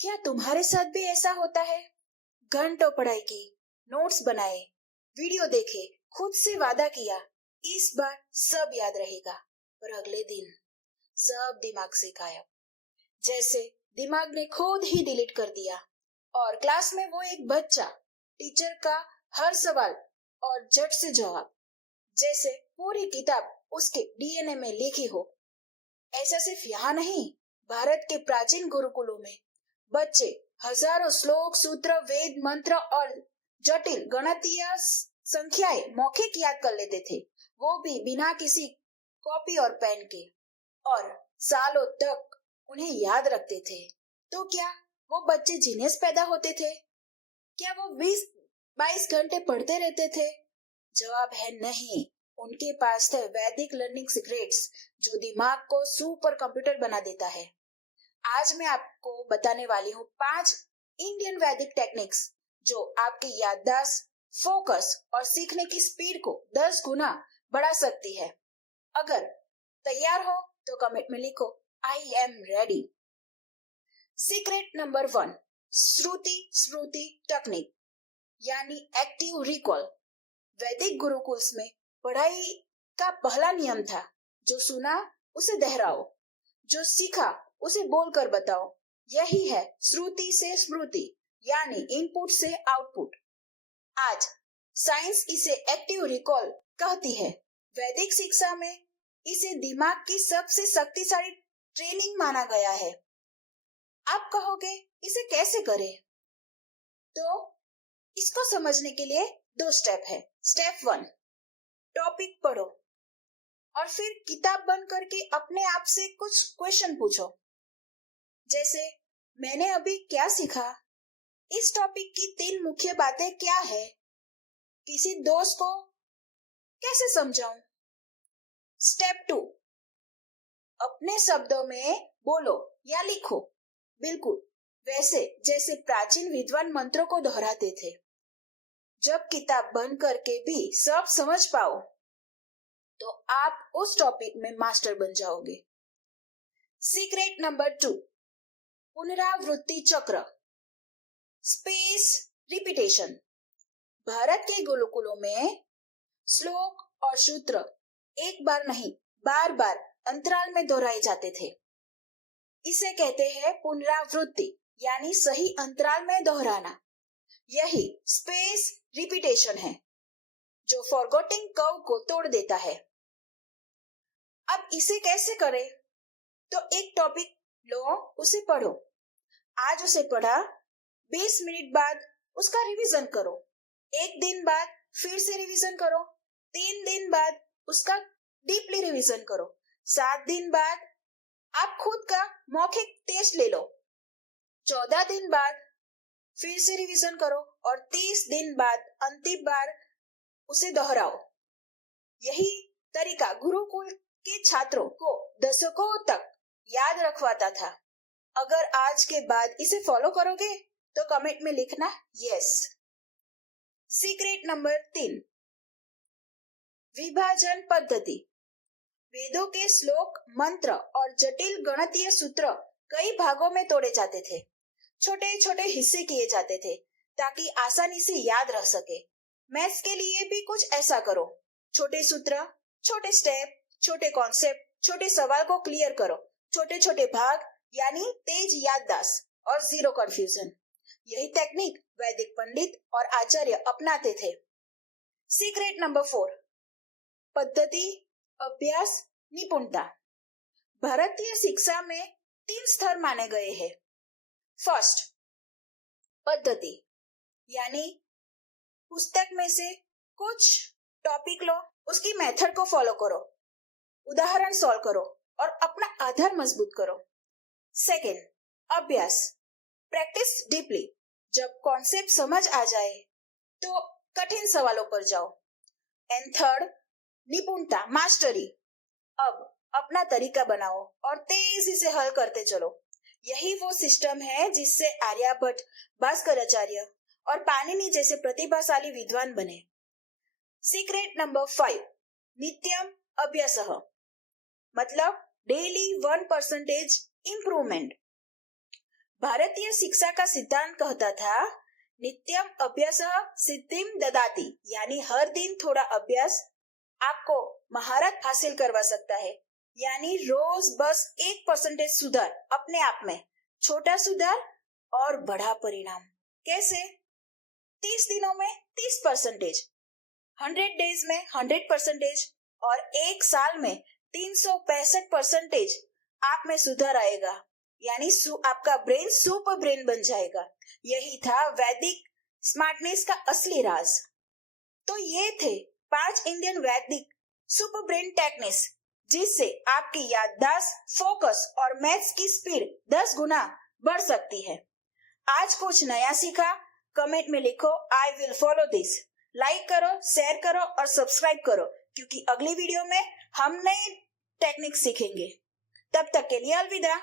क्या तुम्हारे साथ भी ऐसा होता है? घंटों पढ़ाई की, नोट्स बनाए, वीडियो देखे, खुद से वादा किया, इस बार सब याद रहेगा, पर अगले दिन सब दिमाग से गायब, जैसे दिमाग ने खुद ही डिलीट कर दिया। और क्लास में वो एक बच्चा, टीचर का हर सवाल और झट से जवाब, जैसे पूरी किताब उसके डीएनए में लिखी हो। ऐसा सिर्फ यहाँ नहीं, भारत के प्राचीन गुरुकुलों में बच्चे हजारों श्लोक, सूत्र, वेद, मंत्र और जटिल गणितीय संख्याएं मौखिक याद कर लेते थे, वो भी बिना किसी कॉपी और पेन के, और सालों तक उन्हें याद रखते थे। तो क्या वो बच्चे जीनियस पैदा होते थे? क्या वो 20-22 घंटे पढ़ते रहते थे? जवाब है नहीं। उनके पास थे वैदिक लर्निंग सीक्रेट्स, जो दिमाग को सुपर कंप्यूटर बना देता है। आज मैं आपको बताने वाली हूँ 5 इंडियन वैदिक टेक्निक्स जो आपकी याददाश्त, फोकस और सीखने की स्पीड को 10 गुना बढ़ा सकती है। अगर तैयार हो तो कमेंट में लिखो, I am ready. Secret number 1, Shruti Smriti technique यानी एक्टिव रिकॉल। वैदिक गुरुकुल्स में पढ़ाई का पहला नियम था, जो सुना उसे दोहराओ, जो सीखा उसे बोलकर बताओ। यही है श्रुति से स्मृति यानी इनपुट से आउटपुट। आज साइंस इसे एक्टिव रिकॉल कहती है। वैदिक शिक्षा में इसे दिमाग की सबसे शक्तिशाली ट्रेनिंग माना गया है। आप कहोगे इसे कैसे करें? तो इसको समझने के लिए 2 स्टेप है। स्टेप 1, टॉपिक पढ़ो और फिर किताब बंद करके अपने आप से कुछ क्वेश्चन पूछो, जैसे मैंने अभी क्या सीखा, इस टॉपिक की 3 मुख्य बातें क्या है, किसी दोस्त को कैसे समझाऊं। स्टेप 2, अपने शब्दों में बोलो या लिखो, बिल्कुल वैसे जैसे प्राचीन विद्वान मंत्रों को दोहराते थे। जब किताब बंद करके भी सब समझ पाओ तो आप उस टॉपिक में मास्टर बन जाओगे। सीक्रेट नंबर 2, पुनरावृत्ति चक्र, स्पेस रिपीटेशन। भारत के गुरुकुलों में श्लोक और सूत्र एक बार नहीं, बार बार अंतराल में दोहराए जाते थे। इसे कहते हैं पुनरावृत्ति यानी सही अंतराल में दोहराना। यही स्पेस रिपीटेशन है जो फॉरगॉटिंग कर्व को तोड़ देता है। अब इसे कैसे करें? तो एक टॉपिक लो, उसे पढ़ो। आज उसे पढ़ा, 20 मिनट बाद उसका रिवीजन करो, 1 दिन बाद फिर से रिवीजन करो, 3 दिन बाद उसका डीपली रिवीजन करो, 7 दिन बाद आप खुद का मौखिक टेस्ट ले लो, 14 दिन बाद फिर से रिवीजन करो और 30 दिन बाद अंतिम बार उसे दोहराओ। यही तरीका गुरुकुल के छात्रों को दशकों तक याद रखवाता था। अगर आज के बाद इसे फॉलो करोगे तो कमेंट में लिखना यस। सीक्रेट नंबर 3, विभाजन पद्धति। वेदों के श्लोक, मंत्र और जटिल गणितीय सूत्र कई भागों में तोड़े जाते थे। छोटे छोटे हिस्से किए जाते थे ताकि आसानी से याद रह सके। मैथ्स के लिए भी कुछ ऐसा करो। छोटे सूत्र, छोटे स्टेप, छोटे कॉन्सेप्ट, छोटे सवाल को क्लियर करो। छोटे छोटे भाग यानी तेज याददाश्त और 0 कंफ्यूजन। यही टेक्निक वैदिक पंडित और आचार्य अपनाते थे। सीक्रेट नंबर 4, पद्धति, अभ्यास, निपुणता। भारतीय शिक्षा में 3 स्तर माने गए हैं। फर्स्ट, पद्धति यानी पुस्तक में से कुछ टॉपिक लो, उसकी मेथड को फॉलो करो, उदाहरण सॉल्व करो और अपना आधार मजबूत करो। सेकेंड, अभ्यास, प्रैक्टिस डीपली। जब कॉन्सेप्ट समझ आ जाए तो कठिन सवालों पर जाओ। एंड थर्ड, निपुणता, मास्टरी। अब अपना तरीका बनाओ और तेजी से हल करते चलो। यही वो सिस्टम है जिससे आर्यभट्ट, भास्कराचार्य और पाणिनि जैसे प्रतिभाशाली विद्वान बने। सीक्रेट नंबर 5, नित्यम अभ्यासः, मतलब डेली 1% इम्प्रूवमेंट। भारतीय शिक्षा का सिद्धांत कहता था नित्यम अभ्यासः सिद्धिं ददाति, यानी हर दिन थोड़ा अभ्यास आपको महारत हासिल करवा सकता है। यानी रोज बस 1% सुधार अपने आप में, छोटा सुधार और बड़ा परिणाम। कैसे? 30 दिनों में 30%, 100 डेज में 100% और एक साल में 365% आप में सुधार आएगा। यानी आपका ब्रेन सुपर ब्रेन बन जाएगा। यही था वैदिक स्मार्टनेस का असली राज। तो ये थे 5 इंडियन वैदिक सुपर ब्रेन टेक्निक्स, जिससे आपकी याददाश्त, फोकस और मैथ्स की स्पीड 10 गुना बढ़ सकती है। आज कुछ नया सीखा? कमेंट में लिखो I will follow this. Like करो, शेयर करो और सब्सक्राइब करो, क्योंकि अगली वीडियो में हम नई टेक्निक सीखेंगे। तब तक के लिए अलविदा।